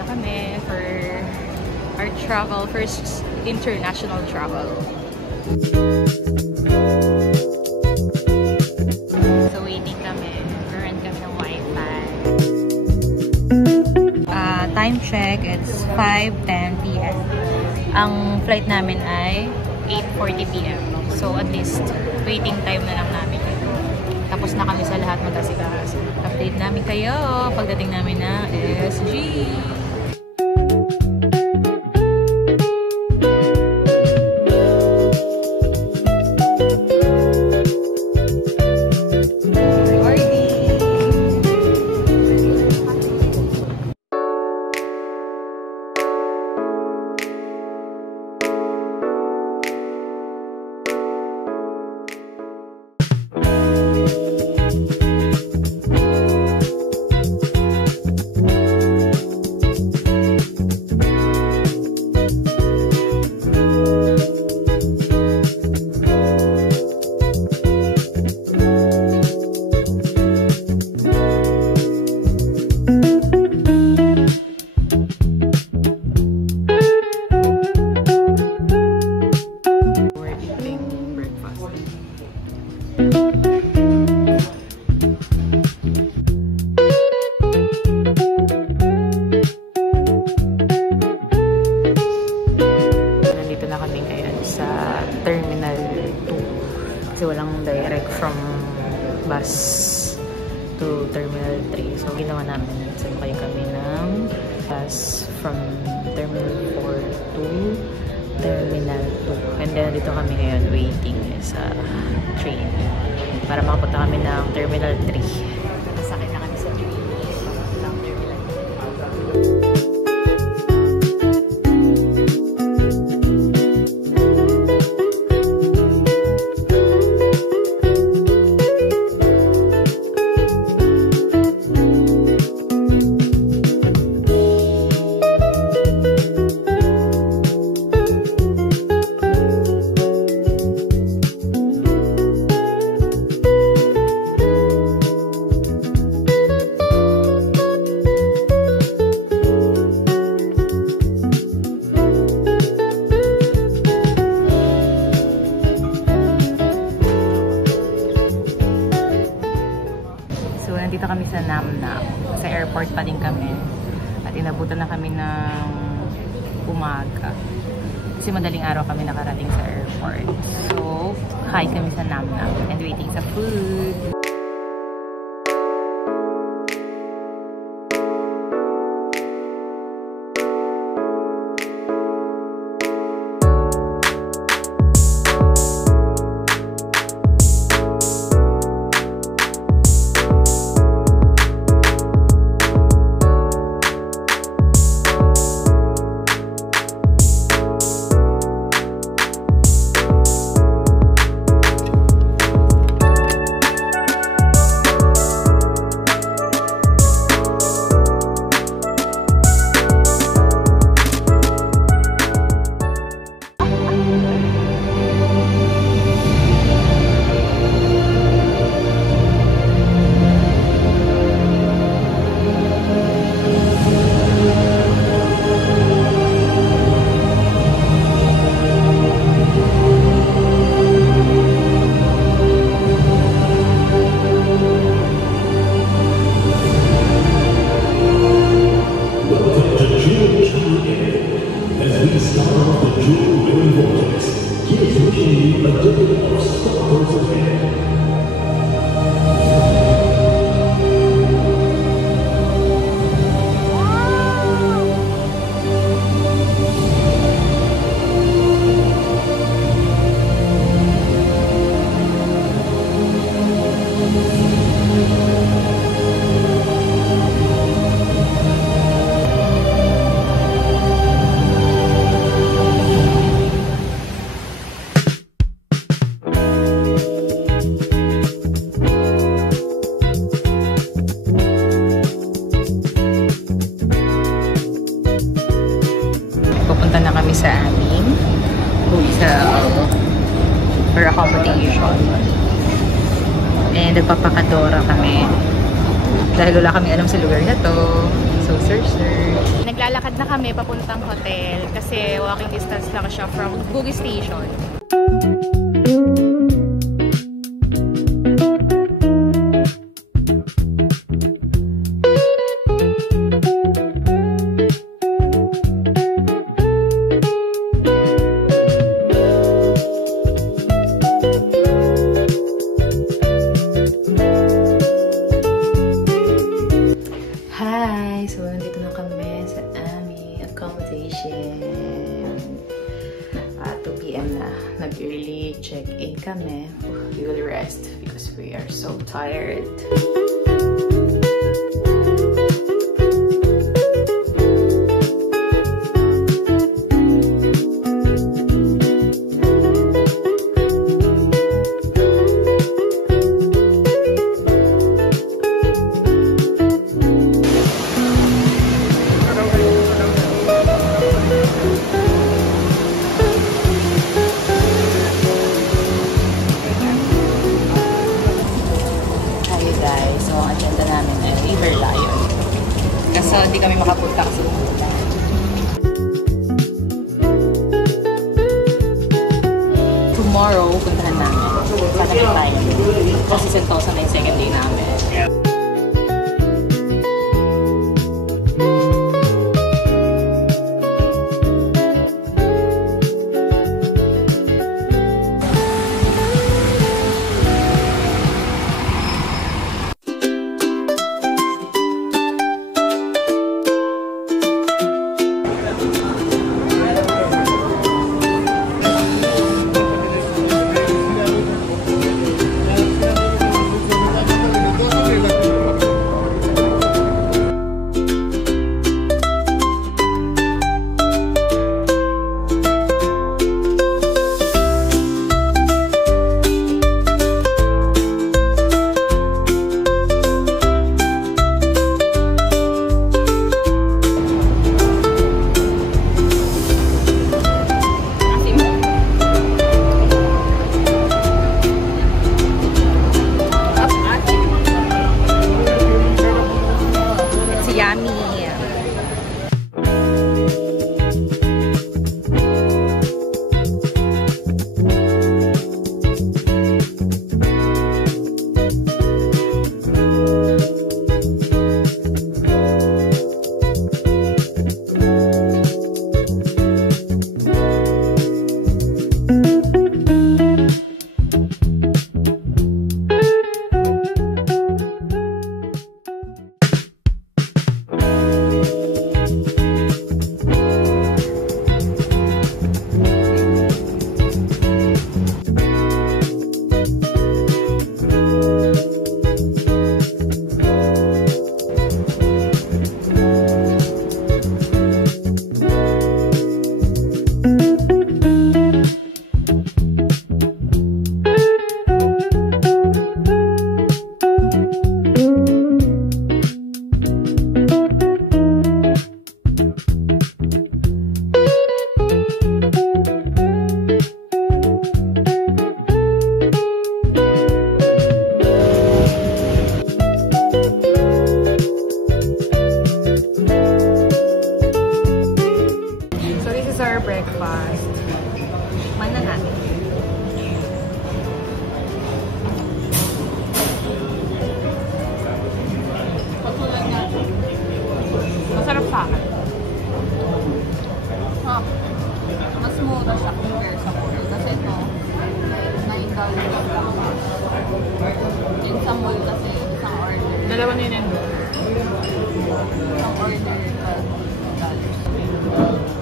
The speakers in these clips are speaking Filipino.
na kami for our travel, first international travel. So waiting kami, current kami ng Wi-Fi. Time check, it's 5:10 p.m. Ang flight namin ay 8:40 p.m. So at least waiting time na lang namin. Tapos na kami sa lahat mag-asikaso. Update namin kayo pagdating namin ng SG. Terminal 2 kasi walang direct from bus to Terminal 3. So ginawa namin, sumakay kami ng bus from Terminal 4 to Terminal 2. And then dito kami ngayon waiting sa train para makapunta kami ng Terminal 3. Nasakay na kami sa train ng Terminal 3. Nandito kami sa Namnam. Sa airport pa din kami. At inabutan na kami ng umaga. Kasi madaling araw kami nakarating sa airport. So, hi kami sa Namnam and waiting sa food. Sa aming hotel for accommodation. And nagpapakadora kami dahil wala kami alam sa lugar na to. So, search. Maglalakad na kami papuntang hotel kasi walking distance lang siya from Bugis Station. So, nandito na kami sa aming accommodation. 2 PM na. Nag-early check-in kami. We will rest because we are so tired. So, ang agenda namin ay River Lion. Kasi hindi kami makapunta kasi tomorrow, puntahan namin. Sana may tayo. Kasi Sentosa na yung second day namin. sa akin. Mas mura siya compare sa mall. Kasi ito, $9 lang. Yung sa mall kasi, isang order. Dalawa na yun. Isang order, $12.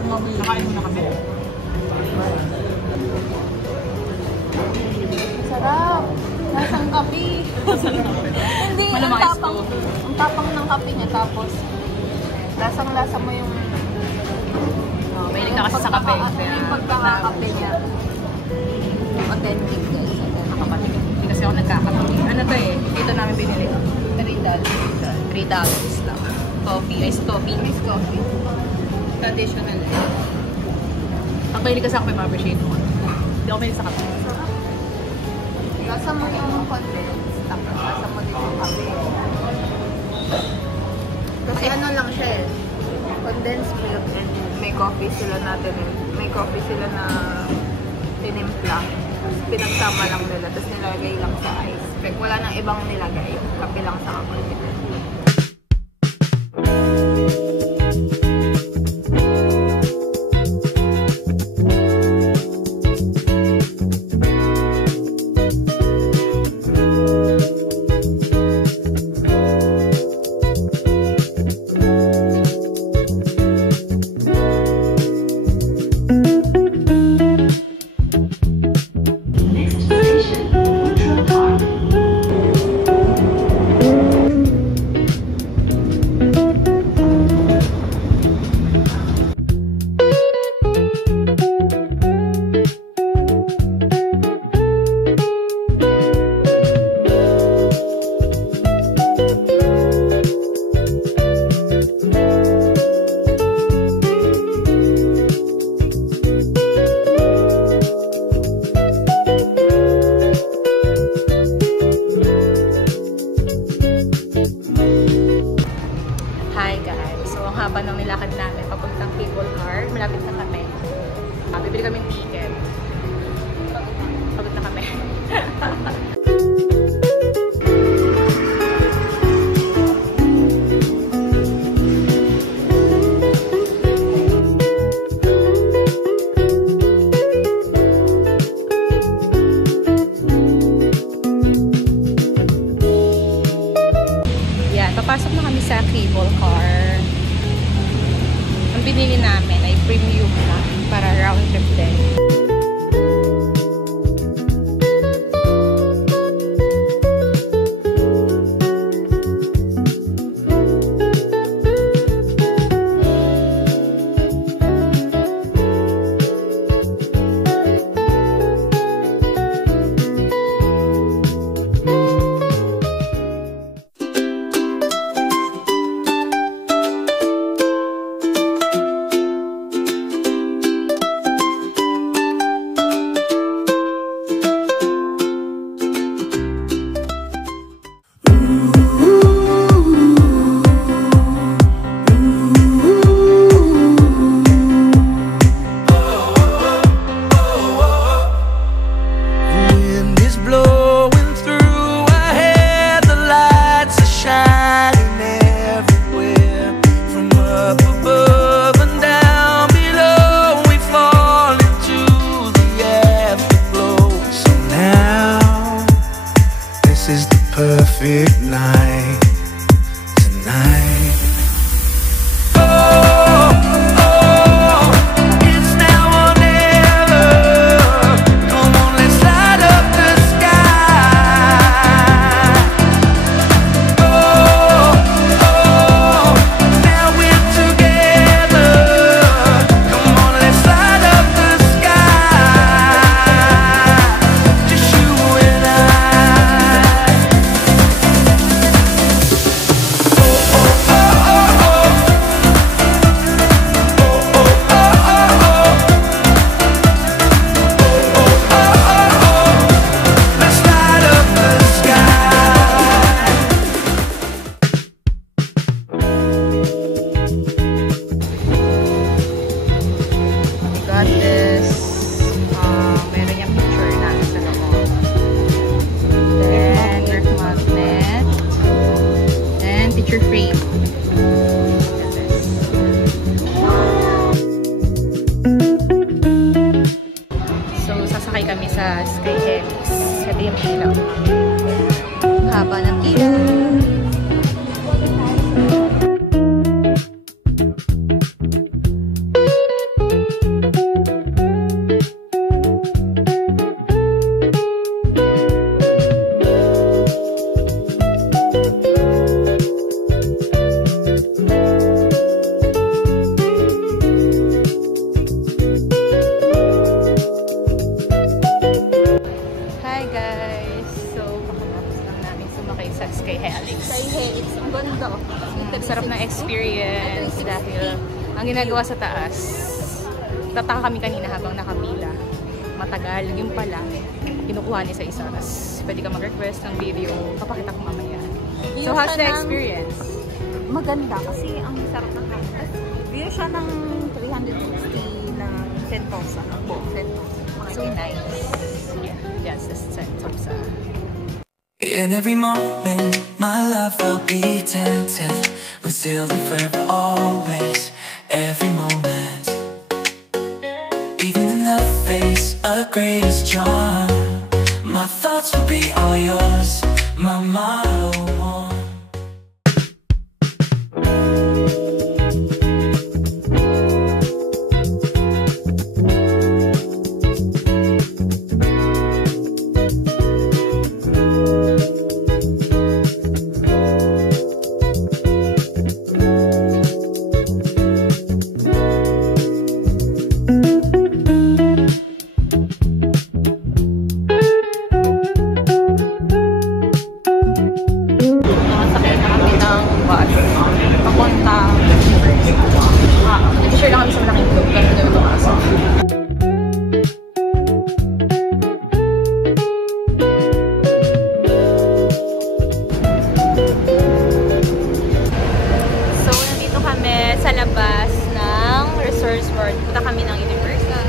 Nakain mo na kami. Sarap! Nasang kape. Hindi, ang tapang ng kape niya. Tapos, lasang-lasa mo yung mahilig ka kasi sa kape. Yung pagkakakape niya. Authentic. Nakapatid. Hindi kasi ako nagkakape. Ano to eh? Ito namin binili. $3 lang. Coffee. Iced coffee. Iced coffee. Traditional. Ang mahilig kasi ako may ma-appreciate mo. Hindi ako mahilig sa kape. Lasa mo yung condense. Tapos lasa mo din yung kape. Kasi ano lang siya eh. condensed milk and may coffee sila na tinimpla. Pinagsama lang nila, tapos nilagay lang sa ice. Like, wala nang ibang nilagay. Kape lang sa kape. Malapit na kami. Bibili kami ng ticket. Pagod na kami. Yan, papasok na kami sa cable car. Ang binili namin ay premium na para round trip din. Perfect night tonight. Kami sa Sky Helix. Ito yung ilaw. Haba ng ilaw. Sarap ng experience dahil ang ginagawa sa taas, tataka kami kanina habang nakapila. Matagal, yung pala, kinukuha niya sa isa. Tapos pwede ka mag-request ng video, papakita ko mamaya. So how's the experience? Maganda kasi ang sarap ng campus. View siya ng 360 ng Sentosa. So nice. Yeah, yes, it's Sentosa. In every moment, my love will be tempted. We're still and forever, always. Every moment, even in the face of greatest charm, my thoughts will be all yours. My motto one. Sa labas ng Resorts World. Punta kami ng Universal.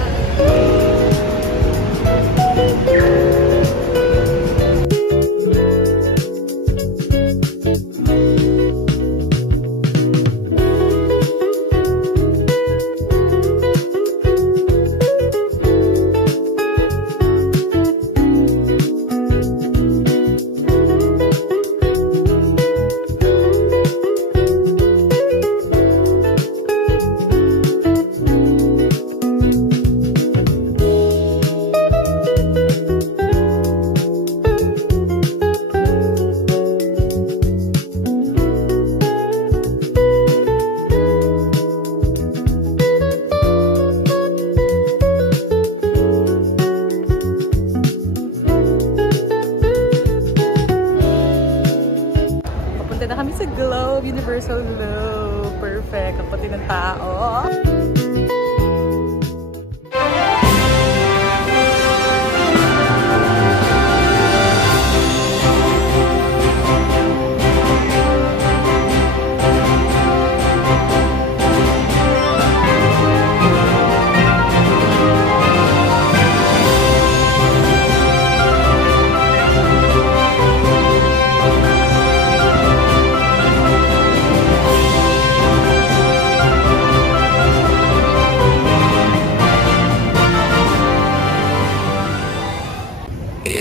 Na kami sa Globe, Universal Globe. Perfect. Ang pati ng tao.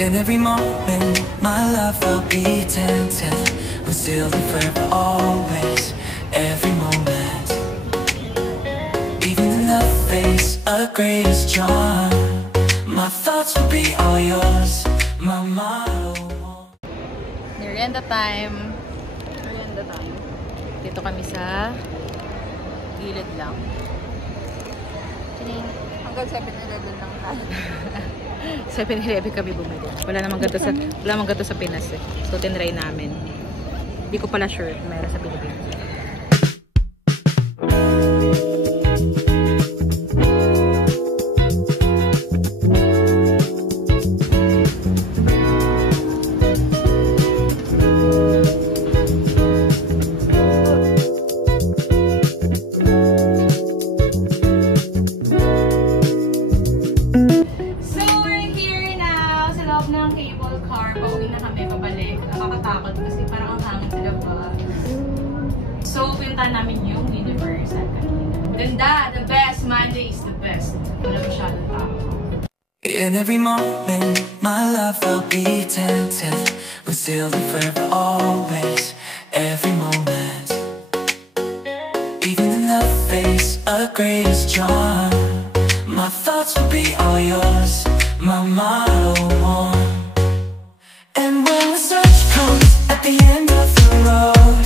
In every moment, my love will be tempted. We're still and forever, always. Every moment, even in the face of greatest charm, my thoughts will be all yours. My motto. Merienda time. Merienda time. Dito kami sa gilid lang. Hanggang 7-Eleven lang tayo. 7-Eleven kami bumili. Wala namang ganito sa Pinas eh. So tinry namin. Hindi ko pala sure kung meron sa Pilipinas. Ng cable car, pauwi na kami pabalik. Nakakatakot kasi parang ang hangin sa labas. So, pinunta namin yung Universal kanina. Ganda! The best! Monday is the best. Wala masyadong tao. In every moment, my love will be tempted. We're still and forever, always. Every moment, even in the face of greatest charm, my thoughts will be all yours. My motto one. And when the search comes at the end of the road,